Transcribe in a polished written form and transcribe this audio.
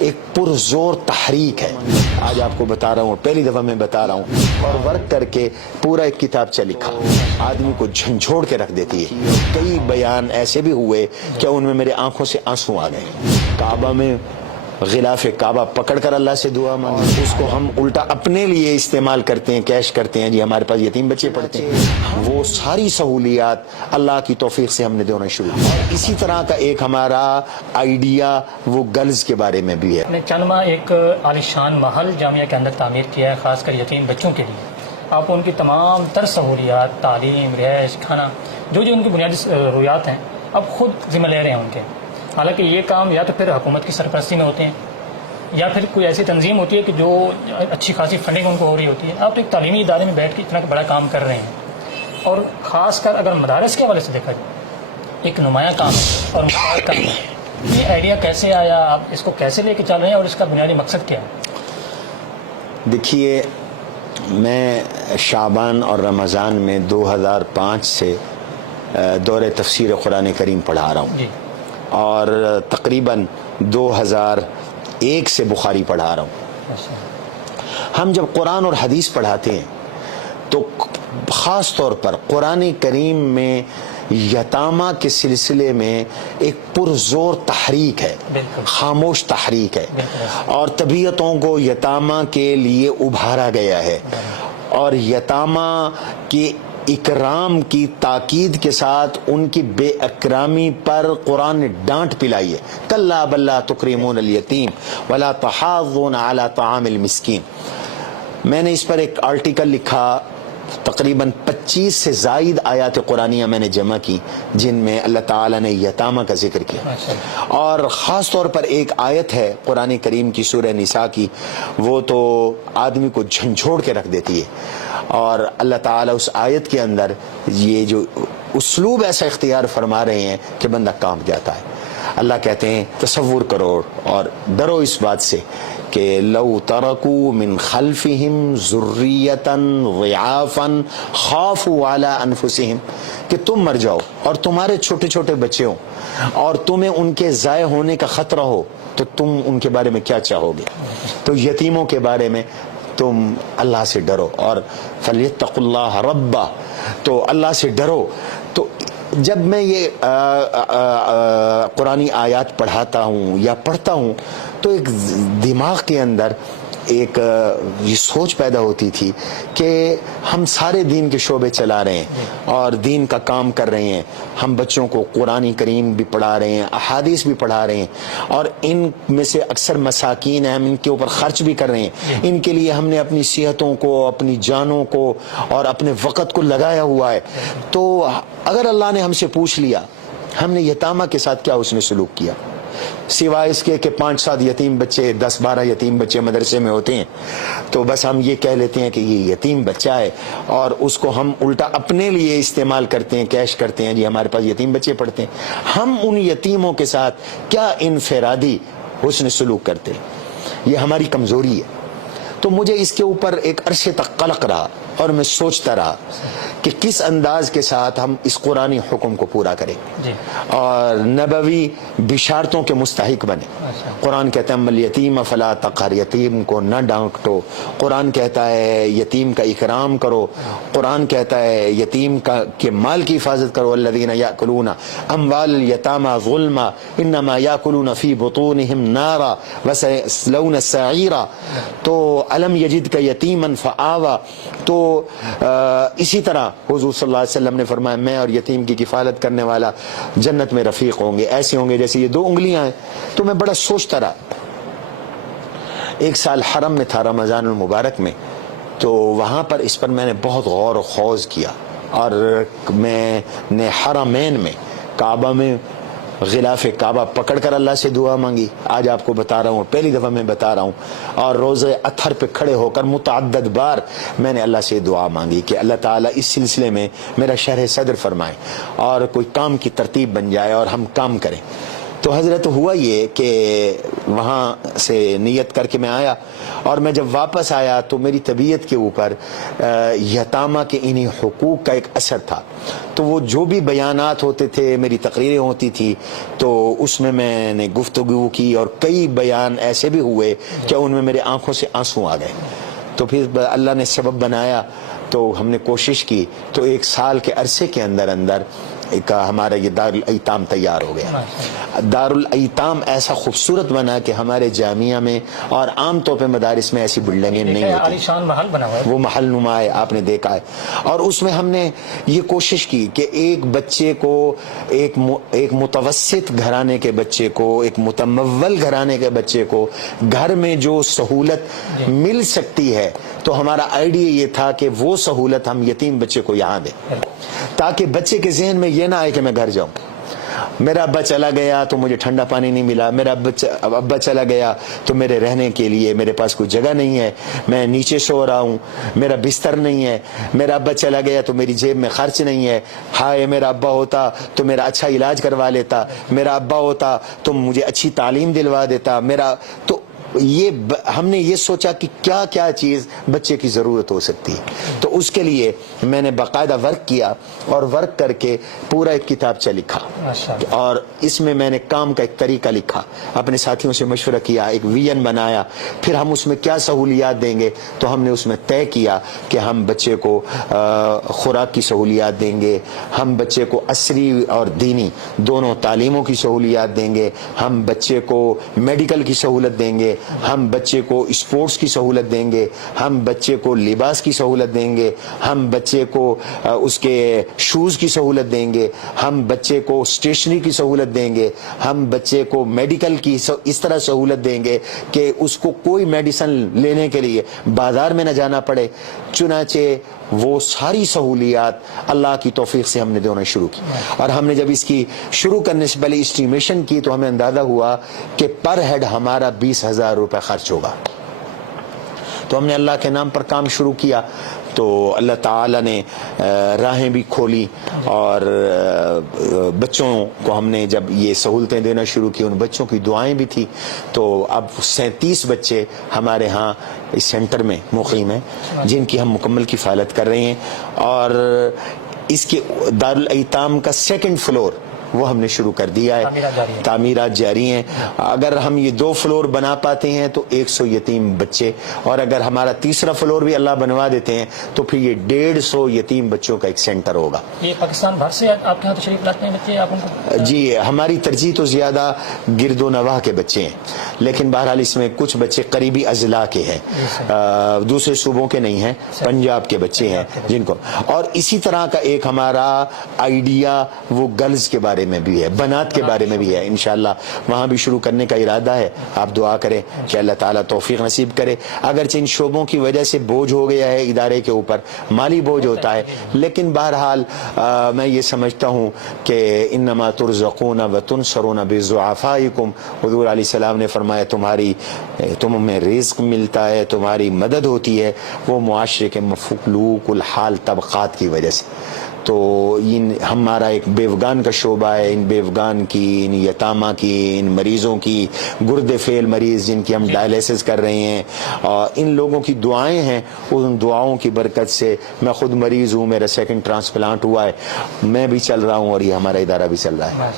ایک پرزور تحریک ہے. آج آپ کو بتا رہا ہوں، پہلی دفعہ میں بتا رہا ہوں، اور ورک کر کے پورا ایک کتابچہ لکھا، آدمی کو جھنجھوڑ کے رکھ دیتی ہے. کئی بیان ایسے بھی ہوئے کہ ان میں میرے آنکھوں سے آنسو آ گئے. کعبہ میں غلاف کعبہ پکڑ کر اللہ سے دعا مانگی، اس کو ہم الٹا اپنے لیے استعمال کرتے ہیں، کیش کرتے ہیں. جی ہمارے پاس یتیم بچے پڑھتے ہیں، وہ ساری سہولیات اللہ کی توفیق سے ہم نے دینا شروع کیا. اور اسی طرح کا ایک ہمارا آئیڈیا وہ گرلز کے بارے میں بھی ہے. نے چندما ایک عالیشان محل جامعہ کے اندر تعمیر کیا ہے، خاص کر یتیم بچوں کے لیے. آپ ان کی تمام تر سہولیات، تعلیم، رہائش، کھانا، جو ان کی بنیادی ضروریات ہیں، اب خود ذمہ لے رہے ہیں ان کے. حالانکہ یہ کام یا تو پھر حکومت کی سرپرستی میں ہوتے ہیں، یا پھر کوئی ایسی تنظیم ہوتی ہے کہ جو اچھی خاصی فنڈنگ ان کو ہو رہی ہوتی ہے. آپ تو ایک تعلیمی ادارے میں بیٹھ کے اتنا بڑا کام کر رہے ہیں، اور خاص کر اگر مدارس کے حوالے سے دیکھا جائے ایک نمایاں کام ہے اور مشترکہ کام ہے. یہ آئیڈیا کیسے آیا، آپ اس کو کیسے لے کے چل رہے ہیں، اور اس کا بنیادی مقصد کیا ہے؟ دیکھیے، میں شعبان اور رمضان میں 2005 سے دور تفسیر قرآن کریم پڑھا رہا ہوں جی. اور تقریباً 2001 سے بخاری پڑھا رہا ہوں. ہم جب قرآن اور حدیث پڑھاتے ہیں تو خاص طور پر قرآن کریم میں یتامہ کے سلسلے میں ایک پرزور تحریک ہے، خاموش تحریک ہے، اور طبیعتوں کو یتامہ کے لیے ابھارا گیا ہے. اور یتامہ کے اکرام کی تاکید کے ساتھ ان کی بے اکرامی پر قرآن نے ڈانٹ پلائی ہے. کلا بل لا تکرمون الیتیم ولا تحاضون علی طعام المسکین. میں نے اس پر ایک آرٹیکل لکھا، تقریباً 25 سے زائد آیات قرآنیہ میں نے جمع کی جن میں اللہ تعالیٰ نے یتامہ کا ذکر کیا. اور خاص طور پر ایک آیت ہے قرآن کریم کی سورہ نساء کی، وہ تو آدمی کو جھنجھوڑ کے رکھ دیتی ہے. اور اللہ تعالیٰ اس آیت کے اندر یہ جو اسلوب ایسا اختیار فرما رہے ہیں کہ بندہ کانپ جاتا ہے. اللہ کہتے ہیں تصور کرو اور ڈرو اس بات سے کہ لو ترکوا من خلفہم ذریۃ ضعافا خافوا علی انفسہم، کہ تم مر جاؤ اور تمہارے چھوٹے چھوٹے بچے ہوں اور تمہیں ان کے ضائع ہونے کا خطرہ ہو، تو تم ان کے بارے میں کیا چاہو گے؟ تو یتیموں کے بارے میں تم اللہ سے ڈرو، اور فلیتقوا اللہ ربہ، تو اللہ سے ڈرو. تو جب میں یہ قرآنی آیات پڑھاتا ہوں یا پڑھتا ہوں تو ایک دماغ کے اندر ایک یہ سوچ پیدا ہوتی تھی کہ ہم سارے دین کے شعبے چلا رہے ہیں اور دین کا کام کر رہے ہیں. ہم بچوں کو قرآن کریم بھی پڑھا رہے ہیں، احادیث بھی پڑھا رہے ہیں، اور ان میں سے اکثر مساکین ہیں، ہم ان کے اوپر خرچ بھی کر رہے ہیں. ان کے لیے ہم نے اپنی صحتوں کو، اپنی جانوں کو اور اپنے وقت کو لگایا ہوا ہے. تو اگر اللہ نے ہم سے پوچھ لیا ہم نے یتامہ کے ساتھ کیا اس نے سلوک کیا، سوائے اس کے کہ 5-7 یتیم بچے، 10-12 یتیم بچے مدرسے میں ہوتے ہیں، تو بس ہم یہ کہہ لیتے ہیں کہ یہ یتیم بچہ ہے، اور اس کو ہم الٹا اپنے لیے استعمال کرتے ہیں، کیش کرتے ہیں. جی ہمارے پاس یتیم بچے پڑھتے ہیں. ہم ان یتیموں کے ساتھ کیا انفرادی حسن سلوک کرتے ہیں، یہ ہماری کمزوری ہے. تو مجھے اس کے اوپر ایک عرصے تک قلق رہا اور میں سوچتا رہا کہ کس انداز کے ساتھ ہم اس قرآنی حکم کو پورا کریں اور نبوی بشارتوں کے مستحق بنے. قرآن کہتا ہے اما الیتیم فلا تقہر، یتیم کو نہ ڈانٹو. قرآن کہتا ہے یتیم کا اکرام کرو. قرآن کہتا ہے یتیم کے مال کی حفاظت کرو. الذین یاکلون اموال الیتامی ظلما انما یاکلون فی بطونہم نارا وسیصلون سعیرا. تو الم یجد کا یتیما فآوا. تو اسی طرح حضور صلی اللہ علیہ وسلم نے فرمایا میں اور یتیم کی کفالت کرنے والا جنت میں رفیق ہوں گے، ایسے ہوں گے جیسے یہ 2 انگلیاں ہیں. تو میں بڑا سوچتا رہا. ایک سال حرم میں تھا رمضان المبارک میں، تو وہاں پر اس پر میں نے بہت غور و خوض کیا، اور میں نے حرمین میں کعبہ میں غلاف کعبہ پکڑ کر اللہ سے دعا مانگی. آج آپ کو بتا رہا ہوں، پہلی دفعہ میں بتا رہا ہوں. اور روزے اطہر پہ کھڑے ہو کر متعدد بار میں نے اللہ سے دعا مانگی کہ اللہ تعالیٰ اس سلسلے میں میرا شرح صدر فرمائے اور کوئی کام کی ترتیب بن جائے اور ہم کام کریں. تو حضرت ہوا یہ کہ وہاں سے نیت کر کے میں آیا، اور میں جب واپس آیا تو میری طبیعت کے اوپر یتامہ کے انہی حقوق کا ایک اثر تھا. تو وہ جو بھی بیانات ہوتے تھے، میری تقریریں ہوتی تھی، تو اس میں نے گفتگو کی، اور کئی بیان ایسے بھی ہوئے کہ ان میں میرے آنکھوں سے آنسو آ گئے. تو پھر اللہ نے سبب بنایا، تو ہم نے کوشش کی، تو 1 سال کے عرصے کے اندر ایک ہمارا یہ دارالایتام تیار ہو گیا. دارالایتام ایسا خوبصورت بنا کہ ہمارے جامعہ میں اور عام طور پہ مدارس میں ایسی بلڈنگیں نہیں ہوتی. عالیشان محل بنا ہوا ہے، وہ محل نما ہے، آپ نے دیکھا ہے. اور اس میں ہم نے یہ کوشش کی کہ ایک بچے کو، ایک متوسط گھرانے کے بچے کو، ایک متمول گھرانے کے بچے کو گھر میں جو سہولت مل سکتی ہے، تو ہمارا آئیڈیا یہ تھا کہ وہ سہولت ہم یتیم بچے کو یہاں دیں، تاکہ بچے کے ذہن میں یہ نہ آئے کہ میں گھر جاؤں. میرا ابا چلا گیا تو مجھے ٹھنڈا پانی نہیں ملا، میرا ابا چلا گیا تو میرے رہنے کے لیے میرے پاس کوئی جگہ نہیں ہے، میں نیچے سو رہا ہوں، میرا بستر نہیں ہے. میرا ابا چلا گیا تو میری جیب میں خرچ نہیں ہے. ہائے میرا ابا ہوتا تو میرا اچھا علاج کروا لیتا، میرا ابا ہوتا تو مجھے اچھی تعلیم دلوا دیتا. تو یہ ہم نے یہ سوچا کہ کیا کیا چیز بچے کی ضرورت ہو سکتی ہے. تو اس کے لیے میں نے باقاعدہ ورک کیا، اور ورک کر کے پورا ایک کتابچہ لکھا، اور اس میں نے کام کا ایک طریقہ لکھا، اپنے ساتھیوں سے مشورہ کیا، ایک ویژن بنایا. پھر ہم اس میں کیا سہولیات دیں گے، تو ہم نے اس میں طے کیا کہ ہم بچے کو خوراک کی سہولیات دیں گے، ہم بچے کو عصری اور دینی دونوں تعلیموں کی سہولیات دیں گے، ہم بچے کو میڈیکل کی سہولت دیں گے، ہم بچے کو اسپورٹس کی سہولت دیں گے، ہم بچے کو لباس کی سہولت دیں گے، ہم بچے کو اس کے شوز کی سہولت دیں گے، ہم بچے کو اسٹیشنری کی سہولت دیں گے، ہم بچے کو میڈیکل کی اس طرح سہولت دیں گے کہ اس کو کوئی میڈیسن لینے کے لیے بازار میں نہ جانا پڑے. چنانچہ وہ ساری سہولیات اللہ کی توفیق سے ہم نے دینا شروع کی. اور ہم نے جب اس کی شروع کرنے سے پہلے اسٹیمیشن کی تو ہمیں اندازہ ہوا کہ پر ہیڈ ہمارا 20,000 روپے خرچ ہوگا. تو ہم نے اللہ کے نام پر کام شروع کیا، تو اللہ تعالیٰ نے راہیں بھی کھولی، اور بچوں کو ہم نے جب یہ سہولتیں دینا شروع کی، ان بچوں کی دعائیں بھی تھی. تو اب 37 بچے ہمارے ہاں اس سینٹر میں مقیم ہیں، جن کی ہم مکمل کفالت کر رہے ہیں. اور اس کے دارالایتام کا 2nd فلور وہ ہم نے شروع کر دیا ہے، تعمیرات جاری ہیں. اگر ہم یہ 2 فلور بنا پاتے ہیں تو 100 یتیم بچے، اور اگر ہمارا 3را فلور بھی اللہ بنوا دیتے ہیں تو پھر یہ 150 یتیم بچوں کا ایک سینٹر ہوگا. یہ پاکستان بھر سے آپ کے یہاں تشریف لاتے ہیں بچے؟ آپ ان کو جی، ہماری ترجیح تو زیادہ گرد و نواح کے بچے ہیں، لیکن بہرحال اس میں کچھ بچے قریبی اضلاع کے ہیں، دوسرے صوبوں کے نہیں ہیں، پنجاب کے بچے ہیں جن کو. اور اسی طرح کا ایک ہمارا آئیڈیا وہ گرلز کے بارے میں بھی ہے، بنات کے بارے میں بھی ہے. انشاءاللہ وہاں بھی شروع کرنے کا ارادہ ہے. آپ دعا کریں کہ اللہ تعالیٰ توفیق نصیب کرے. اگرچہ ان شعبوں کی وجہ سے بوجھ ہو گیا ہے ادارے کے اوپر، مالی بوجھ ہوتا ہے، لیکن بہرحال میں یہ سمجھتا ہوں کہ انما ترزقون وتنصرون بضعفائکم. حضور علیہ السلام نے فرمایا تمہیں رزق ملتا ہے، تمہاری مدد ہوتی ہے وہ معاشرے کے مفلوق الحال طبقات کی وجہ سے. تو ہمارا ایک بیوگان کا شعبہ ہے، ان بیوگان کی، ان یتامہ کی، ان مریضوں کی، گردے فیل مریض جن کی ہم ڈائلیسس کر رہے ہیں، اور ان لوگوں کی دعائیں ہیں. ان دعاؤں کی برکت سے میں خود مریض ہوں، میرا 2nd ٹرانسپلانٹ ہوا ہے، میں بھی چل رہا ہوں، اور یہ ہمارا ادارہ بھی چل رہا ہے.